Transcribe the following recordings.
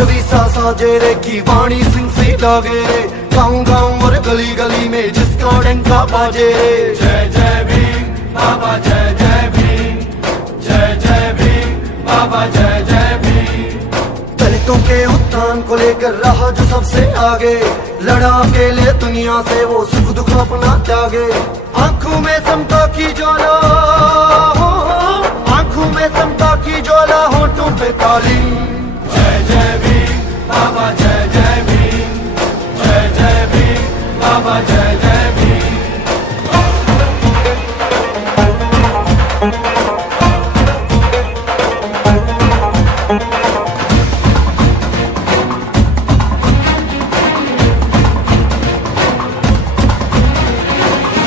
मुख्तेज रविसा साजे रे खीवाणी सिंह सी लागे रे गाँव गाँव और गली गली में जिसका डंका बाजे रे जय जय भीम बाबा जय जय भीम जय जय भीम बाबा जय जय भीम दलितों के उत्थान को लेकर रहा जो सबसे आगे लड़ा के लिए दुनिया से वो सुख दुख अपना त्यागे आँखों में समता की ज्वाला आँखों में समता की ज्वाला होठों पे ताली बाबा, जय जय भीम। जय जय भीम। बाबा, जय जय भीम।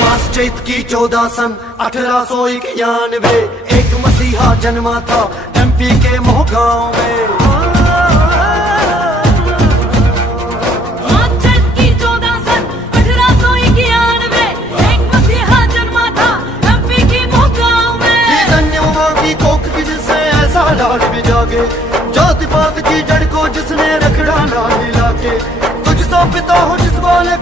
मास चैत की चौदह सन अठारह सौ इक्यानवे, एक मसीहा जन्मा था एमपी के मोहगांव में। ਇਮਰਾਨ ਦੀ ਲਾ ਕੇ ਕੁਝ ਸੌਂਪਤਾ ਹੂੰ ਜਿਸ ਵਾਲੇ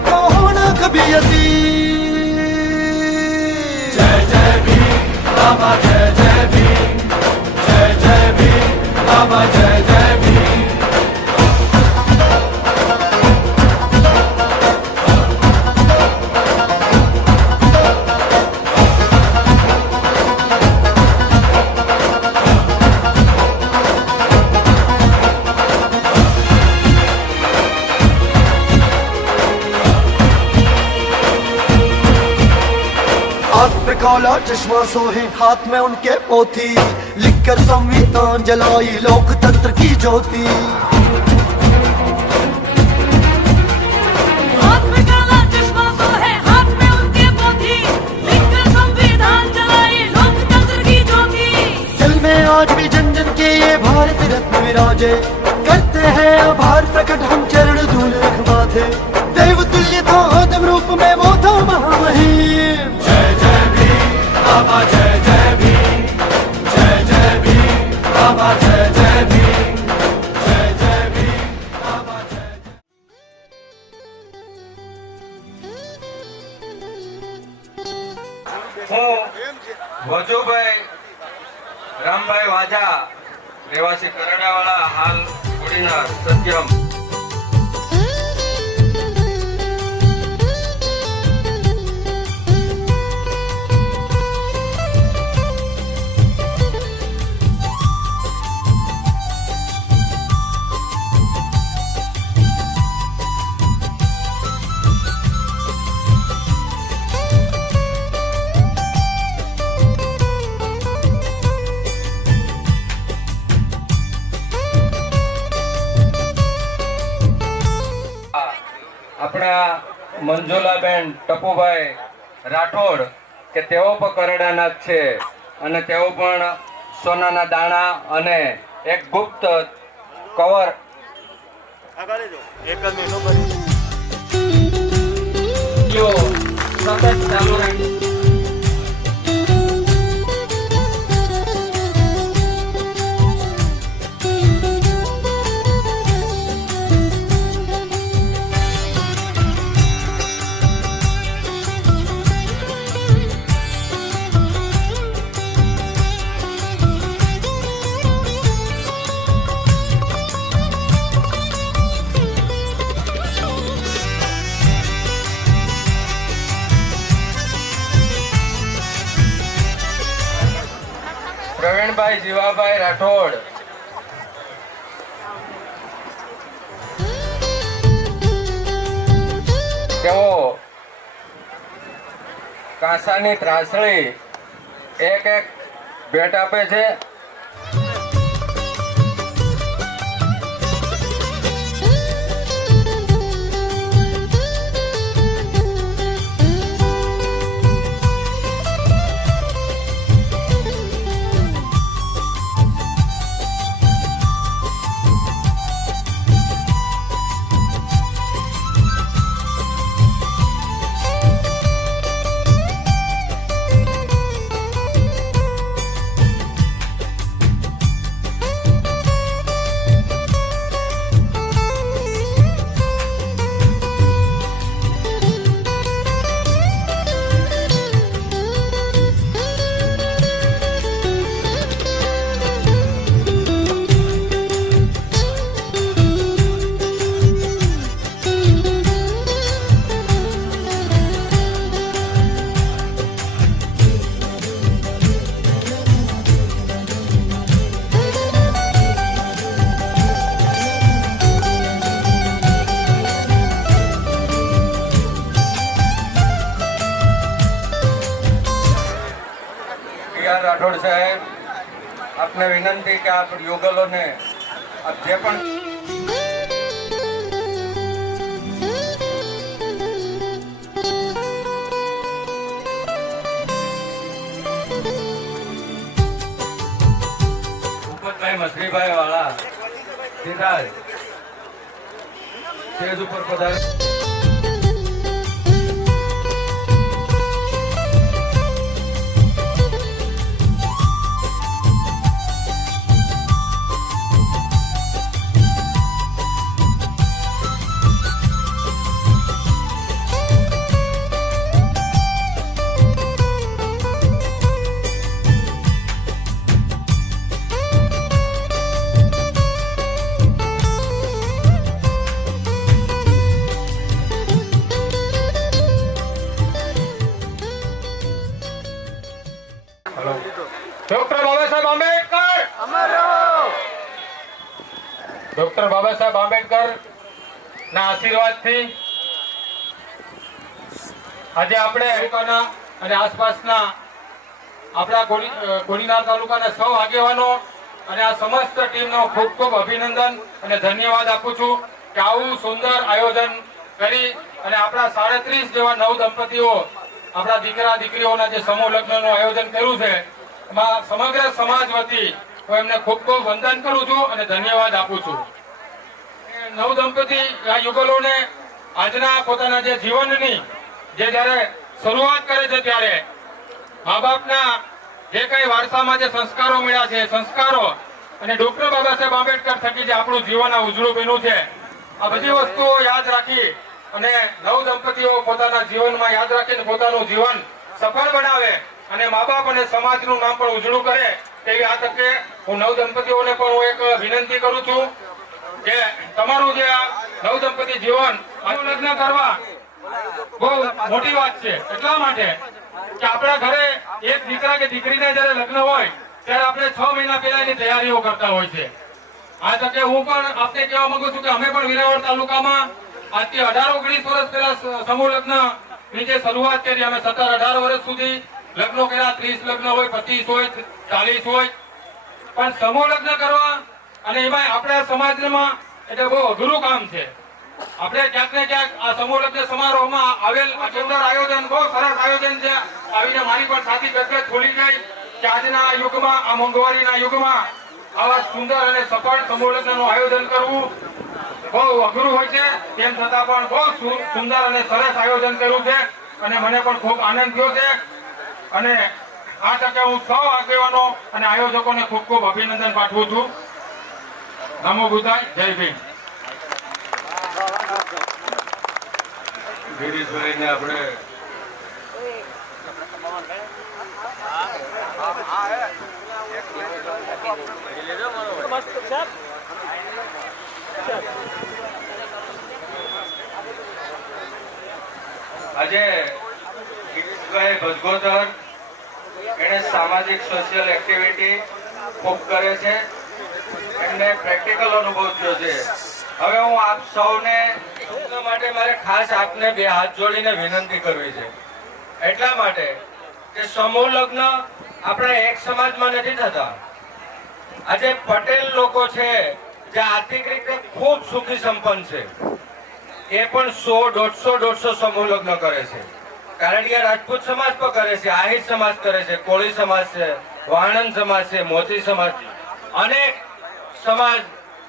काला चश्मा सोहे हाथ में उनके पोथी लिखकर संविधान जलाई लोकतंत्र की ज्योति વજુભાઈ રામભાઈ વાજા રહેવાસી કરડાવાળા હાલ કોડીનાર સત્યમ આપણા મંજુલાબેન ટપુભાઈ રાઠોડ કે તેઓ પણ કરડાના જ છે. અને તેઓ પણ સોનાના દાણા અને એક ગુપ્ત કવર જો. સતત ચાલુ રાખી પ્રવીણભાઈ જીવાભાઈ રાઠોડ. તેઓ કાંસાની ત્રાસળી એક એક ભેટ આપે છે. આપને વિનંતી કે આપ યુગલોને આપ જે પણ મસરીભાઈ વાળા સીધા સ્ટેજ ઉપર પધારે ડોક્ટર બાબા સાહેબ આંબેડકર! ડોક્ટર બાબા સાહેબ આંબેડકર ના આશીર્વાદથી આજે આપણે તાલુકાના અને આસપાસના આપણા ગોળીનાર તાલુકાના સૌ આગેવાનો અને આ સમસ્ત ટીમનો ખૂબ ખૂબ અભિનંદન અને ધન્યવાદ આપું છું કે આવું સુંદર આયોજન કરી અને આપણા સાડત્રીસ જેવા નવ દંપતીઓ આપણા દીકરા દીકરીઓના જે સમૂહ લગ્નનું આયોજન કર્યું છે, એમાં સમગ્ર સમાજ વતી હું એમને ખૂબ ખૂબ વંદન કરું છું અને ધન્યવાદ આપું છું. નવ દંપતી આ યુગલોને આજના પોતાના જે જીવનની જે જ્યારે શરૂઆત કરે છે ત્યારે મા બાપના જે કઈ વારસામાં જે સંસ્કારો મળ્યા છે સંસ્કારો અને ડોક્ટર બાબા સાહેબ આંબેડકર થકી જે આપણું જીવન આ ઉજળું બન્યું છે, આ બધી વસ્તુઓ યાદ રાખી અને નવ દંપતીઓ પોતાના જીવનમાં યાદ રાખીને પોતાનું જીવન સફળ બનાવે અને મા બાપ અને સમાજનું નામ પણ ઉજળું કરે તેવી આ તકે હું નવ દંપતીઓને પણ હું એક વિનંતી કરું છું કે તમારું જે નવ દંપતી જીવન લગ્ન કરવા બહુ મોટી વાત છે. એટલા માટે કે આપણા ઘરે એક દીકરા કે દીકરીને જયારે લગ્ન હોય, ત્યારે આપણે છ મહિના પહેલા એની તૈયારીઓ કરતા હોય છે. આ તકે હું પણ આપને કહેવા માંગુ છું કે અમે પણ વિરાવળ તાલુકામાં આજથી અઢાર ઓગણીસ વર્ષ પહેલા સમૂહ લગ્નની જે શરૂઆત કરી. અમે સત્તર અઢાર વર્ષ સુધી લગ્નો કર્યા. ત્રીસ લગ્ન હોય, પચીસ હોય ચાલીસ હોય. પણ સમૂહ લગ્ન કરવા અને એમાં આપણા સમાજમાં એટલે બહુ અઘરું કામ છે. આપણે ક્યાંક ને ક્યાંક આ સમૂહ લગ્ન સમારોહમાં આવેલ સુંદર આયોજન, બહુ સરસ આયોજન છે. આવીને મારી પણ સાથી ગદગદ ખોલી ગઈ કે આજના યુગમાં, આ મોંઘવારીના યુગમાં આવા સુંદર અને સફળ સંમેલનનું આયોજન કરવું બહુ અઘરું હોય છે તેમ છતાં પણ બહુ સુંદર અને સરસ આયોજન કર્યું છે અને મને પણ ખૂબ આનંદ થયો છે અને આ તકે હું સૌ આગેવાનો અને આયોજકોને ખૂબ ખૂબ અભિનંદન પાઠવું છું નમો બુદ્ધાય જય ભીમ ગિરીશભાઈને આપણે આજે ગિરીશભાઈ ભજગોદર એને સામાજિક સોશિયલ એક્ટિવિટી ખૂબ કરે છે. એમને પ્રેક્ટિકલ અનુભવ થયો છે. હવે હું આપ સૌને માટે મારે ખાસ આપને બે હાથ જોડીને વિનંતી કરવી છે. એટલા માટે કે સમૂહ લગ્ન આપણા એક સમાજમાં નથી થતા. આજે પટેલ લોકો છે જે આર્થિક રીતે ખૂબ સુખી સંપન્ન છે. એ પણ સો દોઢસો દોઢસો સમૂહ લગ્ન કરે છે. કારણ કે રાજપૂત સમાજ પણ કરે છે, આહિર સમાજ કરે છે, કોળી સમાજ છે, વાણંદ સમાજ છે, મોતી સમાજ. અનેક સમાજ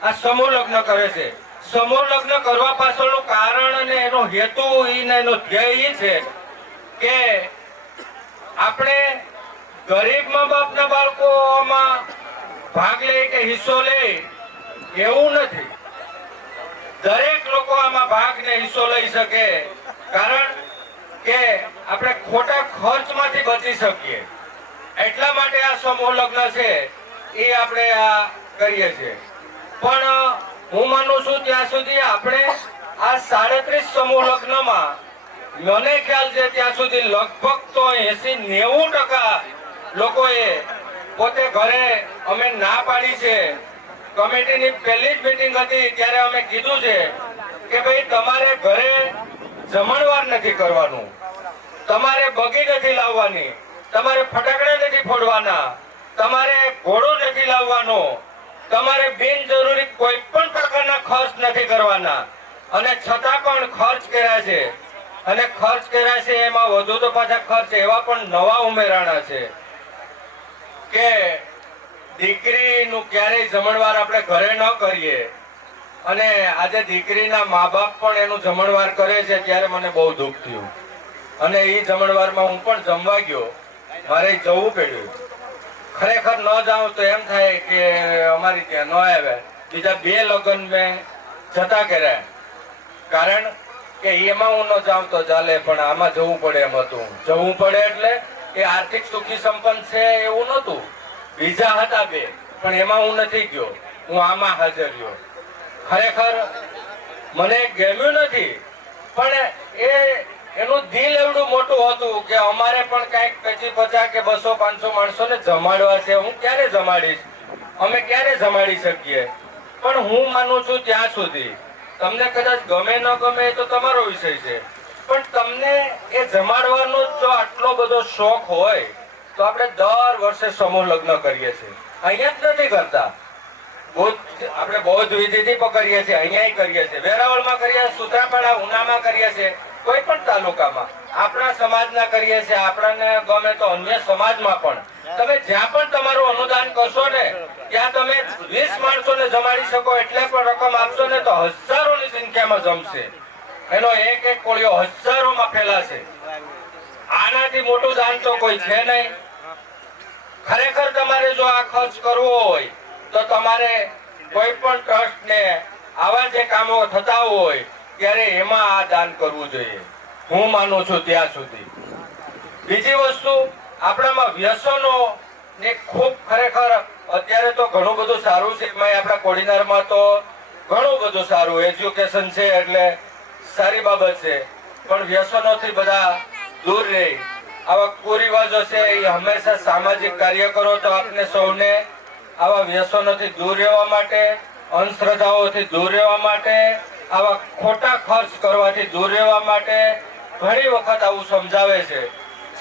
આ સમૂહ લગ્ન કરે છે. સમૂહ લગ્ન કરવા પાછળનું કારણ અને એનો હેતુ ઈ એનો ધ્યેય એ છે કે આપણે ગરીબ મા બાપના બાળકોમાં ભાગ લે કે હિસ્સો લે, એવું નથી. દરેક લોકો આમાં ભાગ ને હિસ્સો લઈ શકે, કારણ કે આપણે ખોટા ખર્ચમાંથી બચી શકીએ. એટલા માટે આ સમૂહ લગ્ન છે, એ આપણે આ કરીએ છીએ. પણ, હું માનું છું ત્યાં સુધી આપણે આ સાડત્રીસ સમૂહ લગ્નમાં, મને ખ્યાલ છે ત્યાં સુધી લગભગ તો એસી નેવું ટકા લોકોએ પોતે ઘરે અમે ના પાડી છે. કમિટીની પહેલી જ મિટિંગ હતી, ત્યારે અમે કીધું છે કે ભાઈ, તમારે ઘરે જમણવાર નથી કરવાનું. તમારે બગી નથી લાવવાની. તમારે ફટાકડા નથી ફોડવાના. તમારે ઘોડો નથી લાવવાનો. તમારે બિનજરૂરી કોઈ પણ પ્રકારના ખર્ચ નથી કરવાના. અને છતાં પણ ખર્ચ કર્યા છે. અને ખર્ચ કર્યા છે, એમાં વધુ તો પાછા ખર્ચ એવા પણ નવા ઉમેરાણા છે. કે દીકરીનું ક્યારેય જમણવાર આપણે ઘરે ન કરીએ. અને આજે દીકરીના મા બાપ પણ એનું જમણવાર કરે છે ત્યારે મને બહુ દુઃખ થયું. અને એ જમણવારમાં હું પણ જમવા ગયો. મારે જવું પડ્યું. ખરેખર ન જાઉં તો એમ થાય કે અમારી ત્યાં ન આવે. બીજા બે લગ્ન મેં જતા કર્યા. કારણ કે એમાં હું ન જાઉં તો ચાલે, પણ આમાં જવું પડે એમ હતું. જવું પડે એટલે એ આર્થિક સુખી સંપન્ન છે એવું નહોતું. બીજા હતા બે, પણ એમાં હું નથી ગયો. હું આમાં હાજર રહ્યો. ખરેખર મને ગમ્યું નથી, પણ એ, એનું દિલ એવડું મોટું હતું કે અમારે પણ કંઈક પચી પચાસ કે બસો પાંચસો માણસો ને જમાડવા છે. હું ક્યારે જમાડીશ? અમે ક્યારે જમાડી શકીએ? પણ હું માનું છું ત્યાં સુધી. તમને કદાચ ગમે ન ગમે એ તો તમારો વિષય છે. પણ તમને એ જમાડવાનો જો આટલો બધો શોખ હોય, તો આપણે દર વર્ષે સમૂહ લગ્ન કરીએ છીએ. અહીંયા જ નથી કરતા. આપણે બૌદ્ધ વિધિથી પણ કરીએ છીએ અહીંયા કરીએ છીએ. વેરાવળમાં કરીએ સુત્રાપાડા, ઉનામાં કરીએ છીએ, કોઈ પણ તાલુકામાં. આપણા સમાજના કરીએ છીએ, આપણાને ગમે તો અન્ય સમાજમાં પણ. તમે જ્યાં પણ તમારું અનુદાન કરશો ને, ત્યાં તમે વીસ માણસોને જમાડી શકો, એટલે પણ રકમ આપશો ને તો હજારોની સંખ્યામાં જમશે. એનો એક એક કોળિયો હજારોમાં ફેલાશે આનાથી મોટું દાન તો કોઈ છે નહીં. ખરેખર તમારે જો આ ખર્ચ કરવો હોય, તો તમારે કોઈ પણ ટ્રસ્ટ ને આવા જે કામો થતા હોય, ત્યારે એમાં આ દાન કરવું જોઈએ. હું માનું છું ત્યાં સુધી. બીજી વસ્તુ, આપણામાં વ્યસનો ને ખૂબ ખરેખર અત્યારે તો ઘણું બધું સારું છે. એમાં આપણા કોડીનારમાં તો ઘણું બધું સારું એજ્યુકેશન છે એટલે સારી બાબત છે. પણ વ્યસનોથી બધા દૂર રહે. આવા કુરિવાજો છે એ હંમેશા સામાજિક કાર્ય કરો તો આપને સૌને. આવા વ્યસનોથી દૂર રહેવા માટે, અંધશ્રદ્ધાઓથી દૂર રહેવા માટે, આવા ખોટા ખર્ચ કરવાથી દૂર રહેવા માટે ઘણી વખત આવું સમજાવે છે.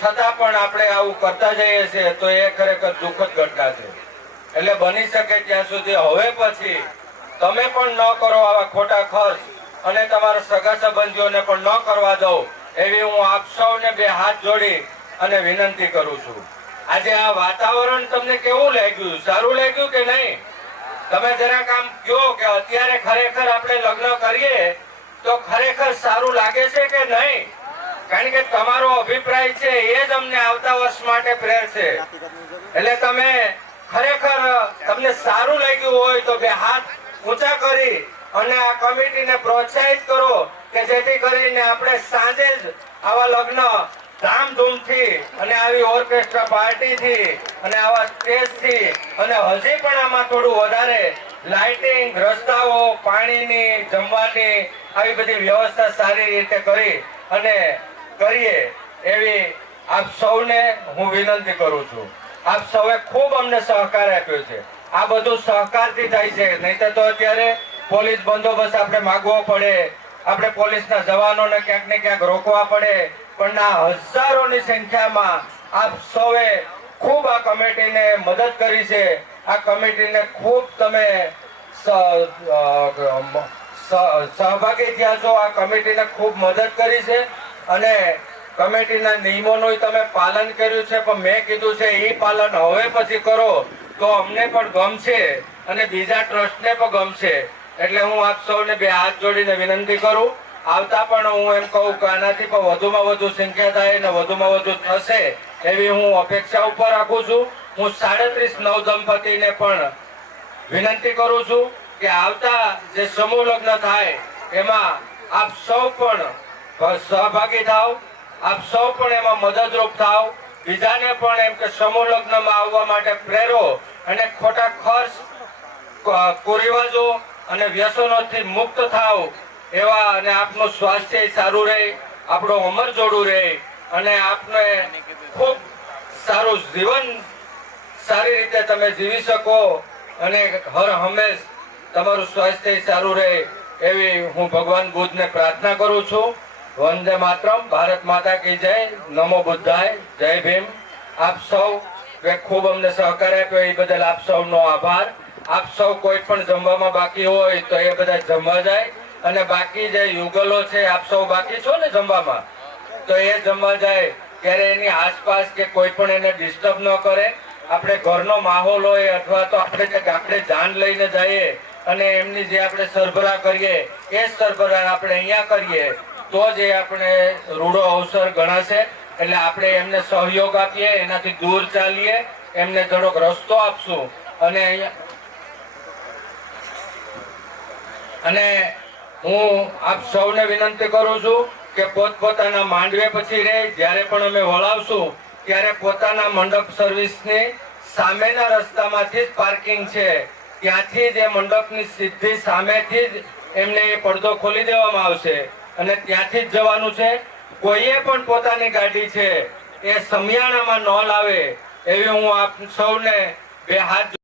છતાં પણ આપણે આવું કરતા જઈએ છીએ તો એ ખરેખર દુઃખદ ઘટના છે. એટલે બની શકે ત્યાં સુધી હવે પછી તમે પણ ન કરો આવા ખોટા ખર્ચ. અને તમારા સગા સંબંધીઓને પણ ન કરવા દઉં એવી હું આપ સૌને બે હાથ જોડી અને વિનંતી કરું છું. આજે આ વાતાવરણ તમને કેવું લાગ્યું? સારું લાગ્યું કે નહીં? તમે જરાક આમ કહો કે અત્યારે ખરેખર આપણે લગ્ન કરીએ તો ખરેખર સારું લાગે છે કે નહીં? કારણ કે તમારો અભિપ્રાય છે એ જ અમને આવતા વર્ષ માટે પ્રેર છે. એટલે તમે ખરેખર તમને સારું લાગ્યું હોય તો બે હાથ ઊંચા કરી અને આ કમિટીને પ્રોત્સાહિત કરો કે જેથી કરીને આપણે સાંજે જ આવા લગ્ન ધામધૂમથી અને આવી ઓર્કેસ્ટ્રા પાર્ટીથી અને આવા સ્ટેજથી અને હજી પણ આમાં થોડું વધારે લાઇટિંગ, રસ્તાઓ, પાણીની, જમવાની આવી બધી વ્યવસ્થા સારી રીતે કરી અને કરીએ એવી આપ સૌને હું વિનંતી કરું છું. આપ સૌએ ખૂબ અમને સહકાર આપ્યો છે. આ બધું સહકારથી થાય છે. નહીં તો અત્યારે પોલીસ બંદોબસ્ત આપણે માગવો પડે. આપણે પોલીસના જવાનોને ક્યાંક ને ક્યાંક રોકવા પડે. પણ આ હજારોની સંખ્યામાં આપ સૌએ ખૂબ આ કમિટીને મદદ કરી છે. આ કમિટીને ખૂબ તમે સહભાગી થયા છો. આ કમિટીને ખૂબ મદદ કરી છે. અને કમિટીના નિયમોનું તમે પાલન કર્યું છે. પણ મેં કીધું છે એ પાલન હવે પછી કરો. તો અમને પણ ગમશે. અને બીજા ટ્રસ્ટને પણ ગમશે. એટલે હું આપ સૌને બે હાથ જોડીને વિનંતી કરું. આવતા પણ હું એમ કહું કે આનાથી પણ વધુમાં વધુ સંખ્યા થાય અને વધુમાં વધુ થશે એવી હું અપેક્ષા ઉપર રાખું છું. હું સાડત્રીસ નવ દંપતીને પણ વિનંતી કરું છું કે આવતા જે સમૂહ લગ્ન થાય, એમાં આપ સૌ પણ સહભાગી થાવ, આપ સૌ પણ એમાં મદદરૂપ થાવ. બીજાને પણ એમ કે સમૂહ લગ્નમાં આવવા માટે પ્રેરો અને ખોટા ખર્ચ કુરિવાજો અને વ્યસનોથી મુક્ત થાવ એવા અને આપનું સ્વાસ્થ્ય સારું રહે, આપણું અમર જોડું રહે અને આપને ખૂબ સારું જીવન સારી રીતે તમે જીવી શકો અને હર હંમેશ તમારું સ્વાસ્થ્ય સારું રહે એવી હું ભગવાન બુદ્ધને પ્રાર્થના કરું છું. વંદે માતરમ, ભારત માતા કી જય, નમો બુદ્ધાય, જય ભીમ. આપ સૌ ખૂબ અમને સહકાર આપ્યો, એ બદલ આપ સૌનો આભાર. આપ સૌ કોઈ પણ જમવામાં બાકી હોય તો એ બધા જમવા જાય. અને બાકી જે યુગલો છે, આપ સૌ બાકી છો ને જમવામાં? તો એ જમવા જાય. ત્યારે એની આસપાસ કે કોઈ પણ એને ડિસ્ટર્બ ન કરે. આપણે ઘરનો માહોલ હોય અથવા તો આપણે જે ગામડે જાન લઈને જઈએ અને એમની જે આપણે સરભરા કરીએ, એ સરભરા આપણે અહીંયા કરીએ, તો જ એ આપણે રૂડો અવસર ગણાશે. એટલે આપણે એમને સહયોગ આપીએ, એનાથી દૂર ચાલીએ, એમને થોડોક રસ્તો આપશું. અને અહીંયા અને હું આપ સૌને વિનંતી કરું છું કે પોતપોતાના માંડવે પછી રહે, જ્યારે પણ અમે વળાવશું, ત્યારે પોતાના મંડપ સર્વિસની સામેના રસ્તામાંથી જ પાર્કિંગ છે. ત્યાંથી જ એ મંડપની સીધી સામેથી જ એમને એ પડદો ખોલી દેવામાં આવશે. અને ત્યાંથી જ જવાનું છે. કોઈએ પણ પોતાની ગાડી છે, એ સમિયાણામાં ન લાવે, એવી હું આપ સૌને બે હાથ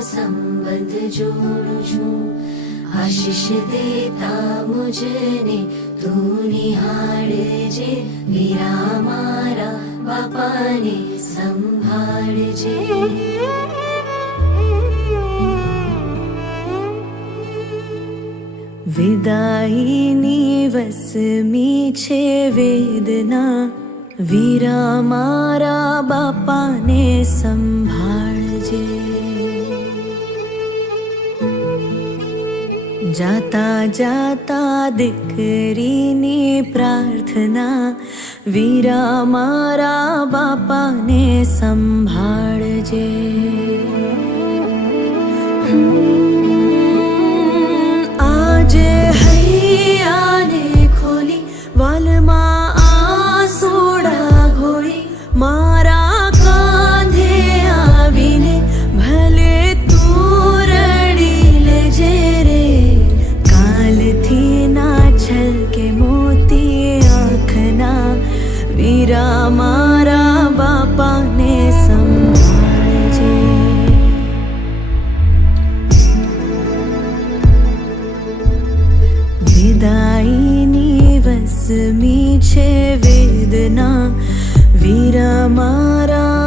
संबंध जोड़ू छू। आशीष देता मुझने तू निहाड़ जे। वीरा मारा बापा ने संभाड़ ीरा विदायिनी छे वेदना। वीरा मारा बापा જાતા જાતા દીકરીની પ્રાર્થના વીરા મારા બાપાને સંભાળજે વિદાયની વસમી છે વેદના વીરા મારા